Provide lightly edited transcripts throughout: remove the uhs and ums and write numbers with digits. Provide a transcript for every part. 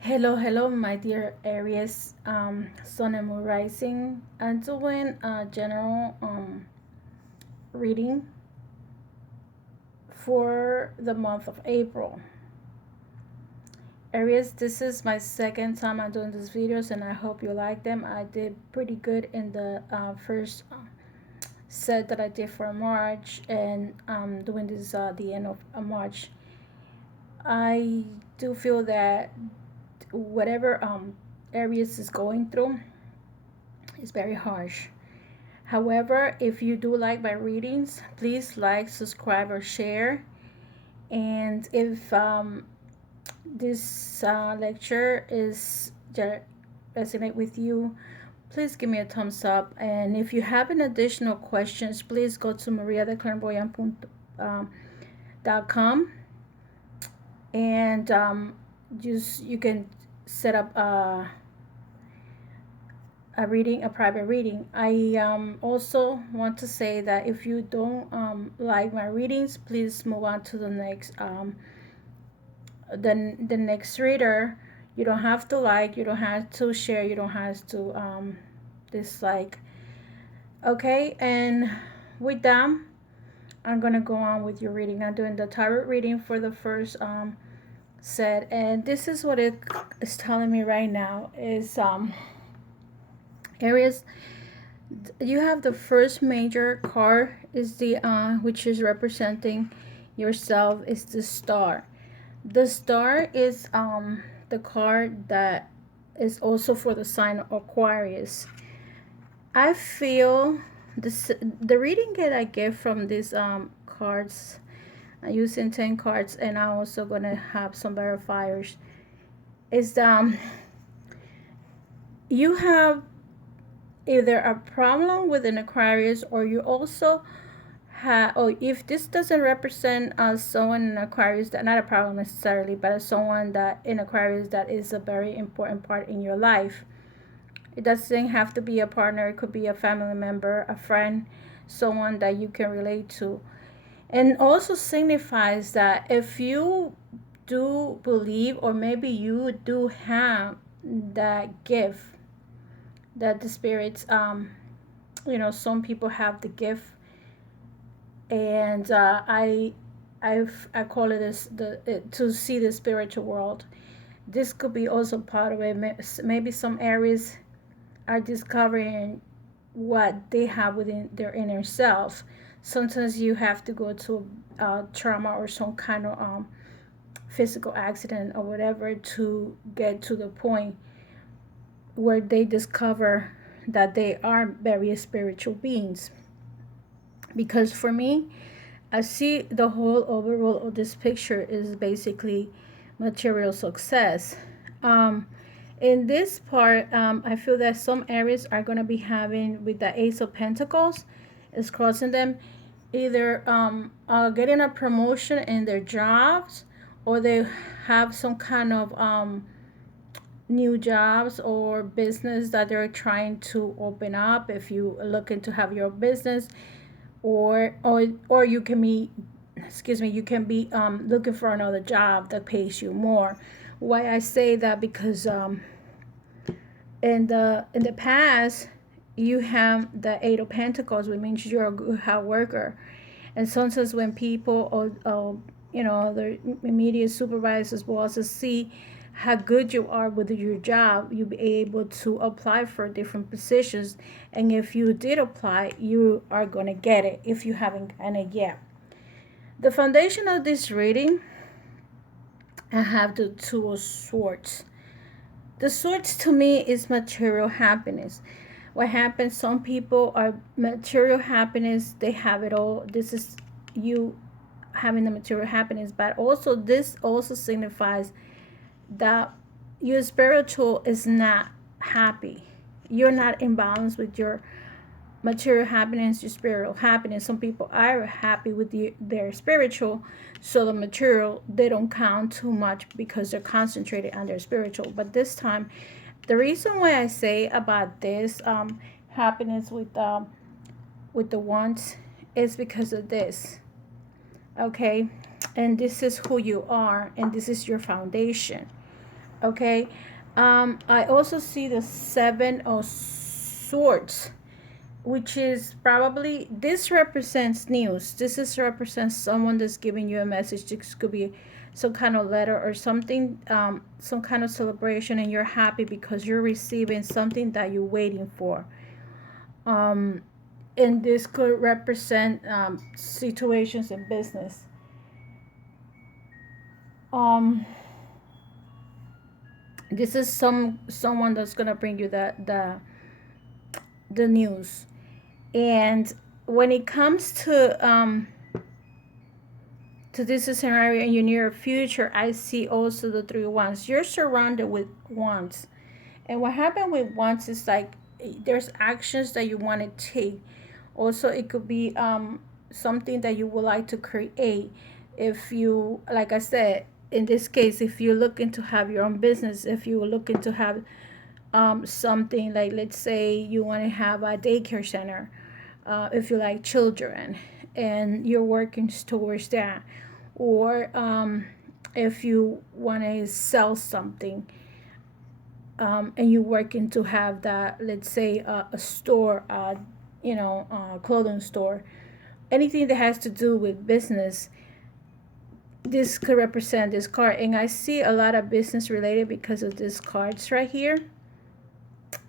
Hello, my dear Aries, Sun and Moon Rising. I'm doing a general reading for the month of April. Aries, this is my second time I'm doing these videos, and I hope you like them. I did pretty good in the first set that I did for March, and doing this the end of March. I do feel that whatever Aries is going through is very harsh. However, if you do like my readings, please like, subscribe, or share. And if this lecture is resonate with you, please give me a thumbs up. And if you have any additional questions, please go to mariadeclarvoyant.com and just you can set up a reading, a private reading. I also want to say that if you don't like my readings, please move on to the next the next reader. You don't have to like, you don't have to share, you don't have to dislike. Okay, and with that, I'm gonna go on with your reading. I'm doing the tarot reading for the first set, and this is what it is telling me right now is Aries, you have the first major card is the which is representing yourself is the star. The star is the card that is also for the sign of Aquarius. I feel this the reading that I get from these cards. I'm using 10 cards, and I'm also gonna have some verifiers. Is you have either a problem with an Aquarius, or you also have, or if this doesn't represent someone in Aquarius, that not a problem necessarily, but as someone that in Aquarius that is a very important part in your life. It doesn't have to be a partner, it could be a family member, a friend, someone that you can relate to. And also signifies that if you do believe, or maybe you do have that gift that the spirits some people have the gift, and I call it as to see the spiritual world. This could be also part of it. Maybe some Aries are discovering what they have within their inner self. Sometimes you have to go to trauma or some kind of physical accident or whatever to get to the point where they discover that they are very spiritual beings. Because for me, I see the whole overall of this picture is basically material success. Um, in this part, I feel that some Aries are going to be having with the Ace of Pentacles, is crossing them, either getting a promotion in their jobs, or they have some kind of new jobs or business that they're trying to open up. If you are looking to have your business, or you can be, you can be looking for another job that pays you more. Why I say that, because in the past you have the Eight of Pentacles, which means you're a good hard worker. And sometimes when people or the immediate supervisors, bosses see how good you are with your job, you'll be able to apply for different positions. And if you did apply, you are going to get it if you haven't gotten it yet. The foundation of this reading, I have the Two of Swords. The swords to me is material happiness. What happens, some people are material happiness, they have it all. This is you having the material happiness, but also this also signifies that your spiritual is not happy. You're not in balance with your material happiness, your spiritual happiness. Some people are happy with their spiritual, so the material, they don't count too much because they're concentrated on their spiritual. But this time, the reason why I say about this happiness with the wands is because of this. Okay, and this is who you are, and this is your foundation. Okay. I also see the Seven of Swords, which is probably, this represents news. This is represents someone that's giving you a message. This could be some kind of letter or something, some kind of celebration, and you're happy because you're receiving something that you're waiting for. Um, and this could represent situations in business. Um, this is someone that's gonna bring you the news. And when it comes to this scenario in your near future, I see also the three wands. You're surrounded with wands, and what happened with wands is like there's actions that you want to take. Also, it could be something that you would like to create. If you, like I said, in this case, if you're looking to have your own business, if you're looking to have something like, let's say you want to have a daycare center, if you like children and you're working towards that, or if you want to sell something, and you're working to have that, let's say a store, clothing store, anything that has to do with business, this could represent this card. And I see a lot of business related because of these cards right here.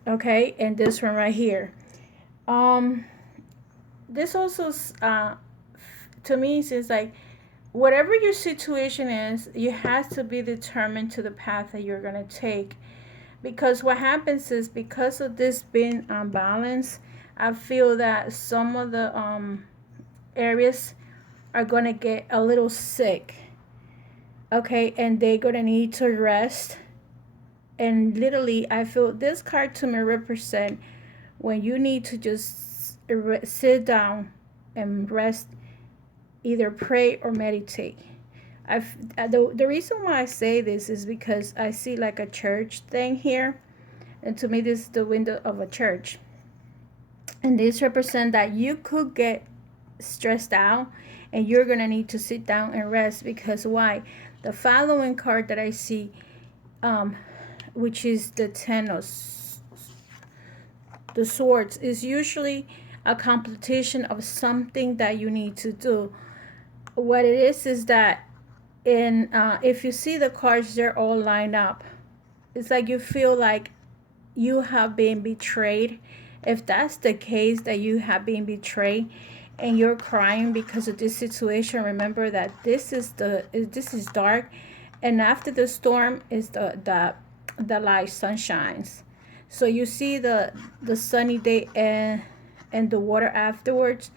Okay, and this one right here. um this also, to me, seems like whatever your situation is, you have to be determined to the path that you're going to take. Because what happens is, because of this being unbalanced, I feel that some of the areas are going to get a little sick. Okay, and they're going to need to rest. And literally, I feel this card to me represent when you need to just sit down and rest, either pray or meditate. The reason why I say this is because I see like a church thing here, and to me this is the window of a church, and this represent that you could get stressed out, and you're gonna need to sit down and rest. Because why? The following card that I see, um, which is the Ten of the Swords, is usually a competition of something that you need to do. What it is that, in if you see the cards, they're all lined up. It's like you feel like you have been betrayed. If that's the case, that you have been betrayed and you're crying because of this situation, remember that this is dark, and after the storm is the light, sun shines. So you see the sunny day and the water afterwards.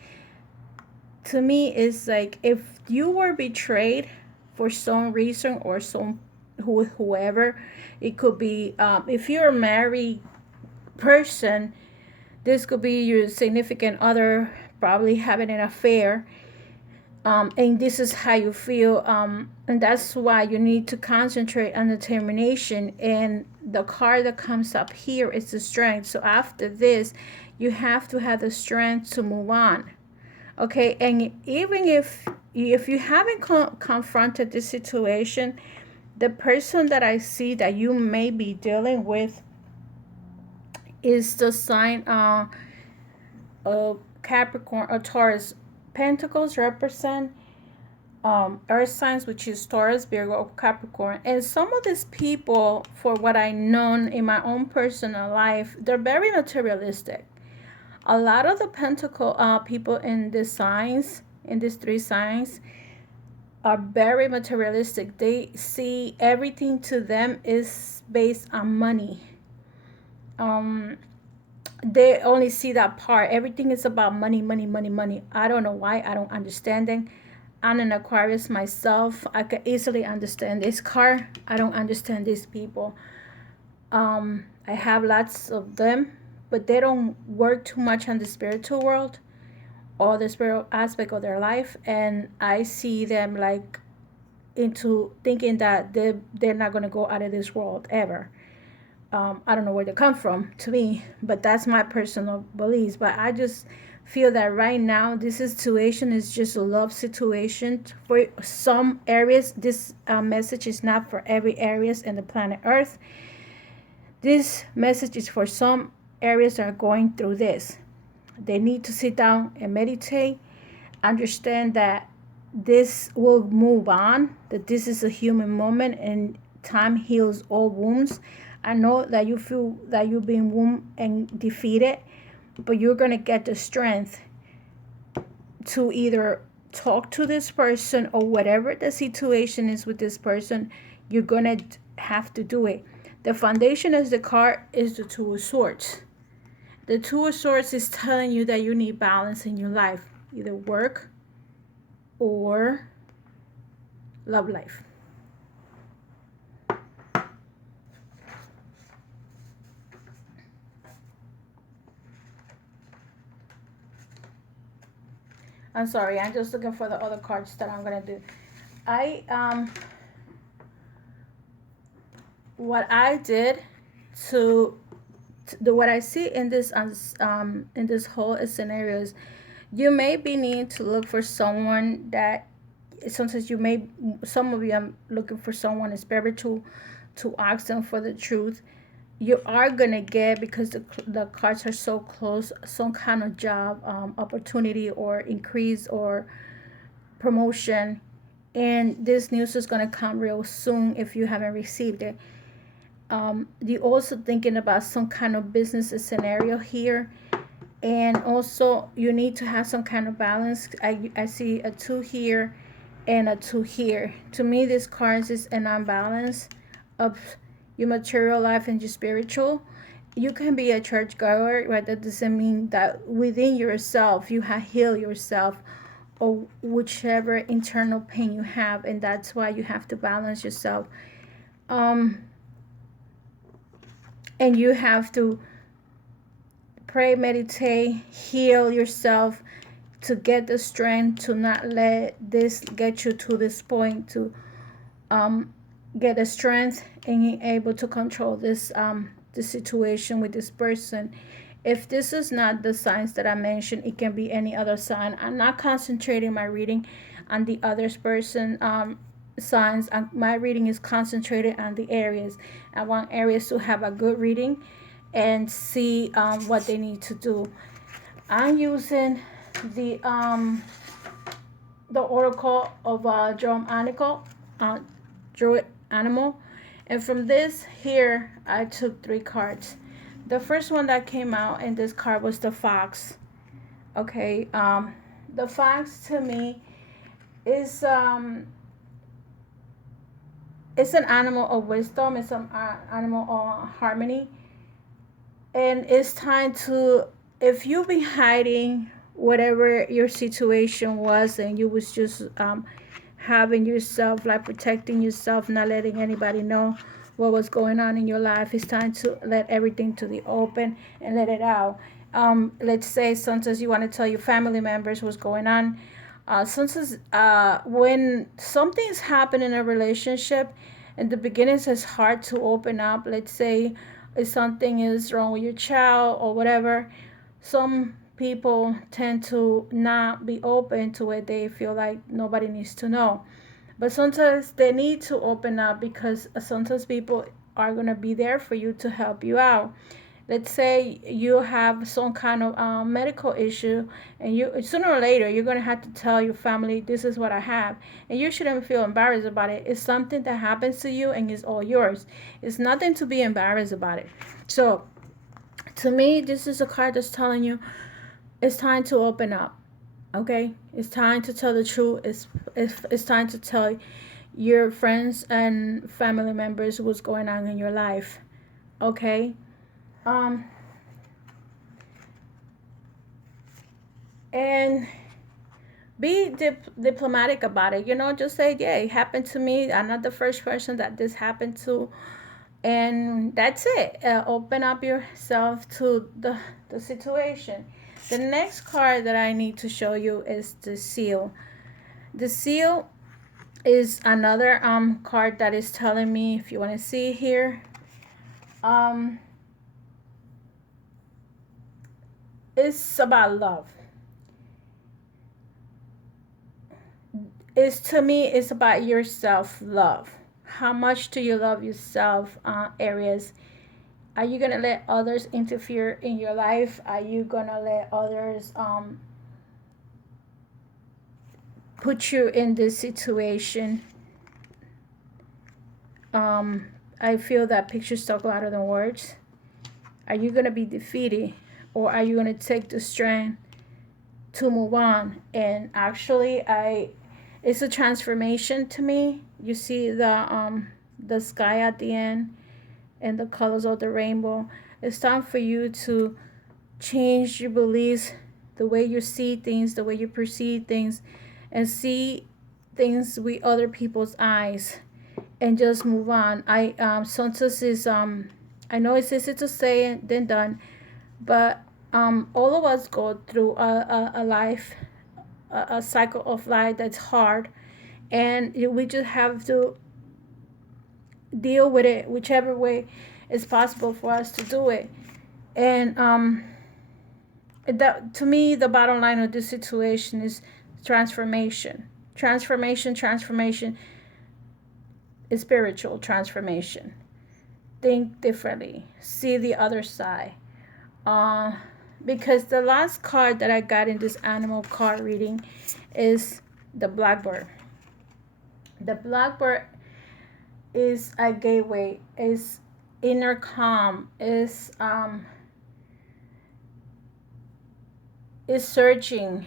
To me, it's like if you were betrayed for some reason, or whoever it could be, if you're a married person, this could be your significant other probably having an affair, and this is how you feel, and that's why you need to concentrate on determination. And the card that comes up here is the strength. So after this, you have to have the strength to move on. Okay, and even if you haven't confronted this situation, the person that I see that you may be dealing with is the sign of Capricorn or Taurus. Pentacles represent earth signs, which is Taurus, Virgo, Capricorn. And some of these people, for what I known in my own personal life, they're very materialistic. A lot of the pentacle people in these signs, in these three signs, are very materialistic. They see everything to them is based on money. Um, they only see that part. Everything is about money, money, money, money. I don't know why. I don't understand it. I'm an Aquarius myself. I could easily understand this card. I don't understand these people. I have lots of them, but they don't work too much on the spiritual world or the spiritual aspect of their life. And I see them like into thinking that they're not going to go out of this world ever. I don't know where they come from to me, but that's my personal beliefs. But I just feel that right now this situation is just a love situation for some areas. This message is not for every areas in the planet Earth. This message is for some areas that are going through this. They need to sit down and meditate, understand that this will move on, that this is a human moment and time heals all wounds. I know that you feel that you've been wounded and defeated, but you're going to get the strength to either talk to this person or whatever the situation is with this person. You're going to have to do it. The foundation of the card is the Two of Swords. The Two of Swords is telling you that you need balance in your life, either work or love life. I'm sorry, I'm just looking for the other cards that I'm gonna do. I what I did to the what I see in this whole scenario is you may be needing to look for someone that sometimes you may some of you are looking for someone spiritual to ask them for the truth. You are gonna get, because the cards are so close, some kind of job opportunity or increase or promotion, and this news is gonna come real soon if you haven't received it. You also thinking about some kind of business scenario here, and also you need to have some kind of balance. I see a two here and a two here. To me, this card is an unbalance of your material life and your spiritual. You can be a church goer, but that doesn't mean that within yourself you have healed yourself or whichever internal pain you have, and that's why you have to balance yourself. Um, and you have to pray, meditate, heal yourself to get the strength to not let this get you to this point, to um, get the strength and be able to control this situation with this person. If this is not the signs that I mentioned, it can be any other sign. I'm not concentrating my reading on the other person signs. My reading is concentrated on the Aries. I want Aries to have a good reading and see what they need to do. I'm using the um, the Oracle of Drum Animal, Druid Animal, and from this here I took three cards. The first one that came out in this card was the Fox. Okay, the Fox to me is it's an animal of wisdom. It's an animal of harmony, and it's time to, if you've been hiding whatever your situation was and you was just having yourself, like protecting yourself, not letting anybody know what was going on in your life, it's time to let everything to the open and let it out. Let's say sometimes you want to tell your family members what's going on. Sometimes when something's happened in a relationship, in the beginnings it's hard to open up. Let's say if something is wrong with your child or whatever, some people tend to not be open to it. They feel like nobody needs to know. But sometimes they need to open up, because sometimes people are going to be there for you to help you out. Let's say you have some kind of medical issue, and you sooner or later you're going to have to tell your family, this is what I have, and you shouldn't feel embarrassed about it. It's something that happens to you and it's all yours. It's nothing to be embarrassed about it. So to me, this is a card that's telling you it's time to open up. Okay, it's time to tell the truth. It's time to tell your friends and family members what's going on in your life. Okay. um and be diplomatic about it. Just say, yeah, it happened to me. I'm not the first person that this happened to, and that's it. Open up yourself to the situation. The next card that I need to show you is the Seal. The Seal is another card that is telling me, if you want to see here, um it's about love. Is to me, it's about your self love. How much do you love yourself? Areas. Are you gonna let others interfere in your life? Are you gonna let others put you in this situation? Um, I feel that pictures talk louder than words. Are you gonna be defeated, or are you gonna take the strength to move on? And actually, it's a transformation to me. You see the sky at the end and the colors of the rainbow. It's time for you to change your beliefs, the way you see things, the way you perceive things, and see things with other people's eyes, and just move on. Sometimes is I know it's easy to say and then done, but all of us go through a life, a cycle of life that's hard, and we just have to deal with it whichever way is possible for us to do it. And that, to me, the bottom line of this situation is transformation. Transformation is spiritual transformation. Think differently, see the other side. uh because the last card that I got in this animal card reading is the blackbird. The blackbird is a gateway, is inner calm, is searching,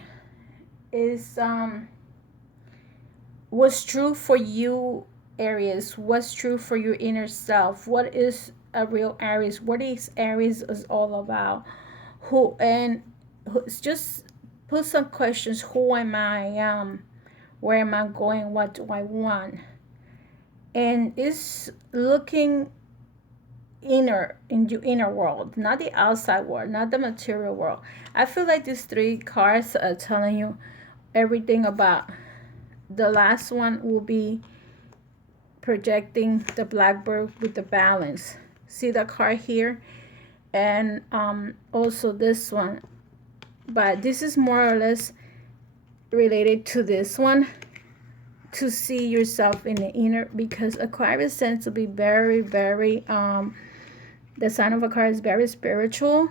is what's true for you, Aries. What's true for your inner self? What is a real Aries? What is Aries is all about? Who and just put some questions. Who am I? Where am I going? What do I want? And it's looking inner, in your inner world, not the outside world, not the material world. I feel like these three cards are telling you everything about. The last one will be projecting the blackbird with the balance. See the card here, and also this one, but this is more or less related to this one, to see yourself in the inner, because Aquarius tends to be very the sign of Aquarius is very spiritual.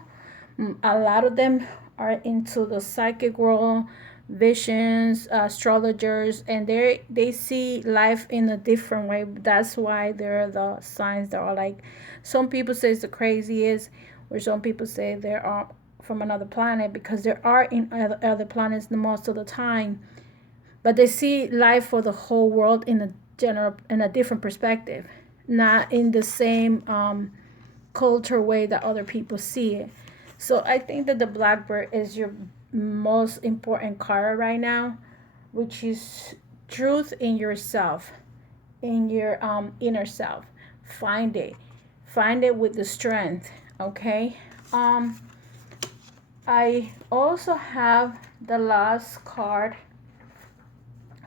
A lot of them are into the psychic world, visions, astrologers, and they see life in a different way. That's why they're the signs that are like, some people say it's the craziest, or some people say they are from another planet, because there are in other planets the most of the time, but they see life for the whole world in a general, in a different perspective, not in the same culture way that other people see it. So I think that the blackbird is your most important card right now, which is truth in yourself, in your inner self. Find it. Find it with the strength. Okay. Um I also have the last card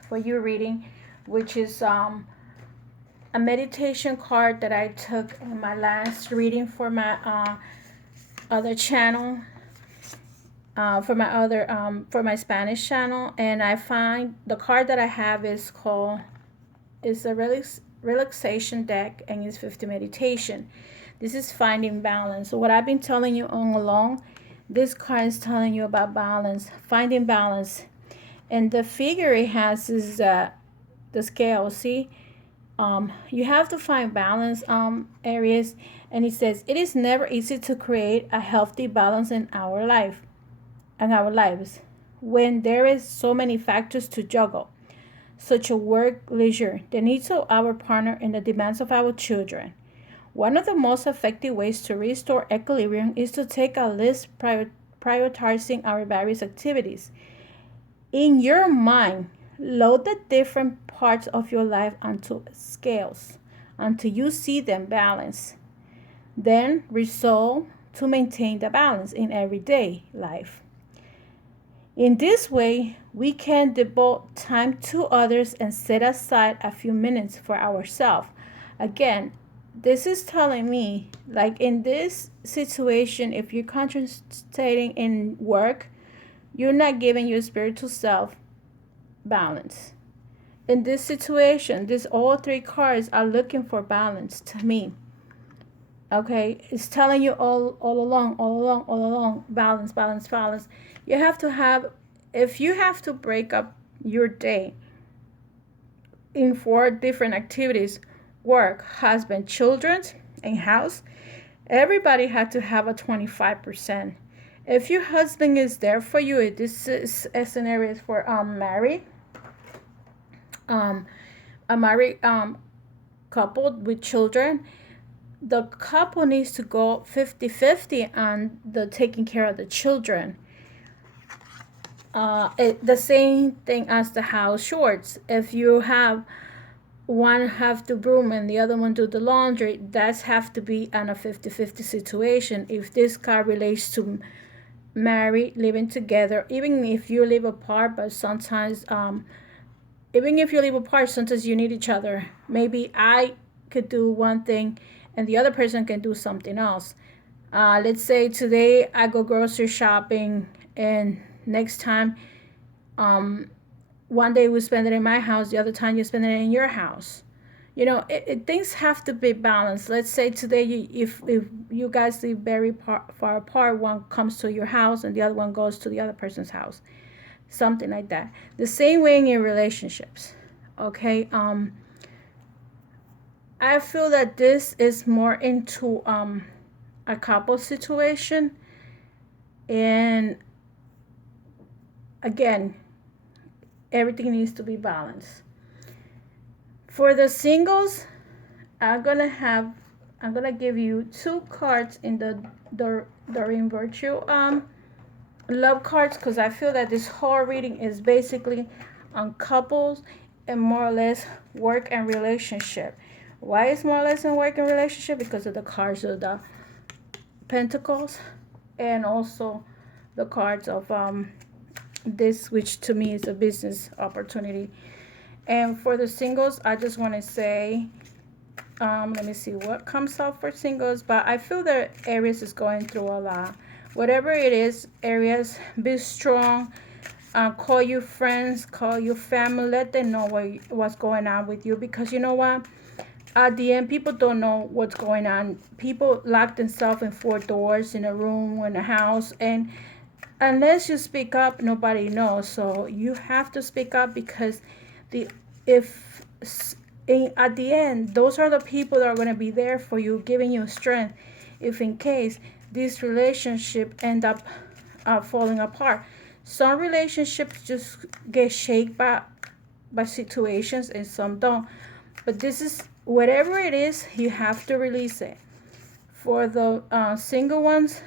for your reading, which is a meditation card that I took in my last reading for my other channel, for my Spanish channel. And I find the card that I have is called, is a relaxation deck, and it's 50 meditation. This is finding balance. So what I've been telling you all along, this card is telling you about balance, finding balance. And the figure it has is the scale. See, you have to find balance, Aries. And it says it is never easy to create a healthy balance in our life and our lives when there is so many factors to juggle, such as work, leisure, the needs of our partner, and the demands of our children. One of the most effective ways to restore equilibrium is to take a list prioritizing our various activities. In your mind, load the different parts of your life onto scales until you see them balanced. Then resolve to maintain the balance in everyday life. In this way, we can devote time to others and set aside a few minutes for ourselves. Again, this is telling me, like in this situation, if you're concentrating in work, you're not giving your spiritual self balance. in this situation, these all three cards are looking for balance to me. Okay, it's telling you all along, balance, balance, balance. You have to have, if you have to break up your day in four different activities: work, husband, children, and house, everybody had to have a 25%. If your husband is there for you, if this is a scenario for um, a married couple with children, the couple needs to go 50-50 on the taking care of the children. The same thing as the house chores. If you have one have to broom and the other one do the laundry, that's have to be on a 50-50 situation. If this card relates to married, living together, even if you live apart, but sometimes even if you live apart, sometimes you need each other. Maybe I could do one thing and the other person can do something else. Let's say today I go grocery shopping, and next time, um, one day we spend it in my house, the other time you spend it in your house. Things have to be balanced. Let's say today, if you guys live very far apart, one comes to your house and the other one goes to the other person's house, something like that. The same way in relationships. Okay. I feel that this is more into a couple situation, and again, everything needs to be balanced. For the singles, I'm gonna have I'm gonna give you two cards in the Doreen Virtue love cards, because I feel that this whole reading is basically on couples and more or less work and relationship. Why is more or less in work and relationship? Because of the cards of the Pentacles, and also the cards of this, which to me is a business opportunity. And for the singles, I just want to say, let me see what comes up for singles. But I feel that Aries is going through a lot. Whatever it is, Aries, be strong. Call your friends, call your family, let them know what's going on with you. Because you know what? At the end, people don't know what's going on. People lock themselves in four doors in a room, in a house, and unless you speak up, nobody knows. So you have to speak up, because the if at the end, those are the people that are going to be there for you, giving you strength if in case this relationship end up falling apart. Some relationships just get shaped by situations, and some don't. But this is, whatever it is, you have to release it. For the single ones,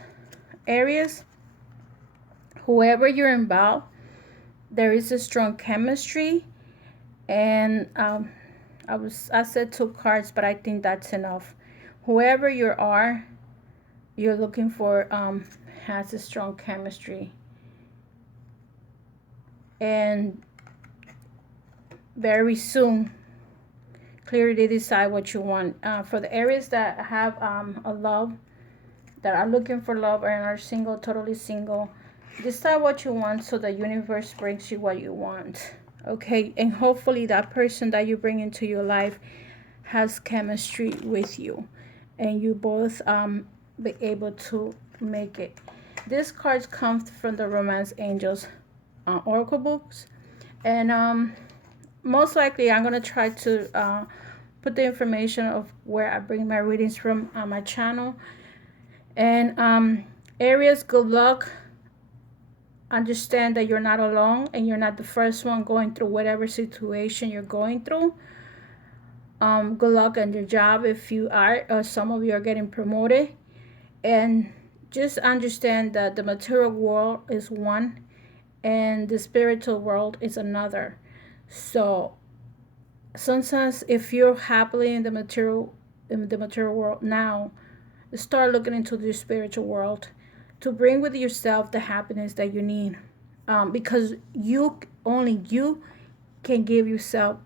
Aries, whoever you're involved, there is a strong chemistry. And I said two cards, but I think that's enough. Whoever you're looking for has a strong chemistry, and very soon clearly decide what you want. For the Aries that have a love, that are looking for love and are single, totally single, decide what you want so the universe brings you what you want. Okay, and hopefully that person that you bring into your life has chemistry with you, and you both be able to make it. This card comes from the Romance Angels Oracle books, and most likely I'm gonna try to put the information of where I bring my readings from on my channel. And Aries, good luck. Understand that you're not alone, and you're not the first one going through whatever situation you're going through. Good luck on your job if you are, or some of you are getting promoted. And just understand that the material world is one and the spiritual world is another. So sometimes if you're happily in the material world now, start looking into the spiritual world to bring with yourself the happiness that you need, because only you can give yourself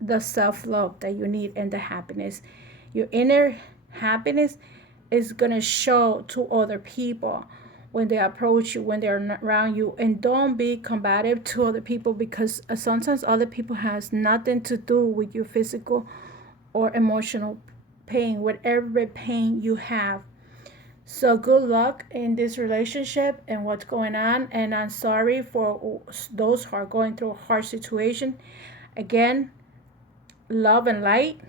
the self-love that you need, and the happiness. Your inner happiness is going to show to other people. when they approach you, when they're not around you. And don't be combative to other people, because sometimes other people has nothing to do with your physical or emotional pain, whatever pain you have. So good luck in this relationship and what's going on. And I'm sorry for those who are going through a hard situation. Again, love and light.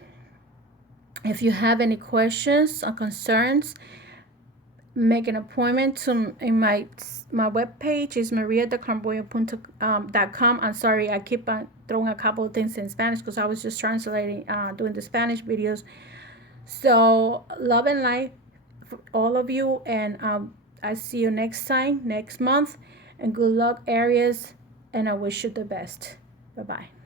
If you have any questions or concerns, make an appointment to in my webpage is maria.com. I'm sorry, I keep on throwing a couple of things in Spanish because I was just translating, doing the Spanish videos. So love and light for all of you, and I see you next time, next month, and good luck, Aries, and I wish you the best. Bye bye.